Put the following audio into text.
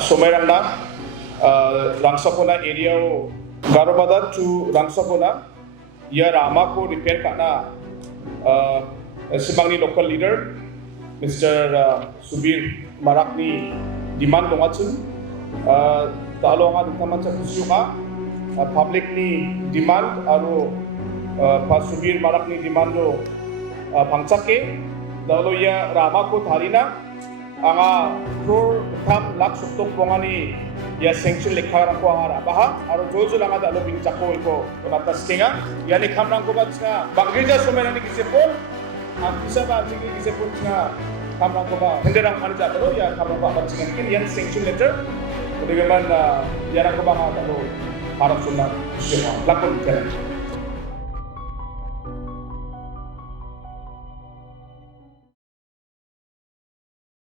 Someranda, Rangsapona area Garobada to Rangsapona, ya Rama ko repair kana Sibangni local leader, Mr. Subir Marakni demand dongatsun, talo nga ditaman sa kusyuka, public ni demand aro pa Subir Marakni demando pangcake, talo ya Rama ko tharina, anga crore tam lakh suktok pongani ya sanction lekharang ko hara baha aro jojo langa dalo binchako iko onatas kenga yani khamrang ko batsa bagreja somerani kisepol antisa ba jigi kisepol nga khamrang ko ba henderang ani jataro ya khamrang ko batsa kin yani sanction letter odegaman yarang ko ba nga dalo para sunna lakon kera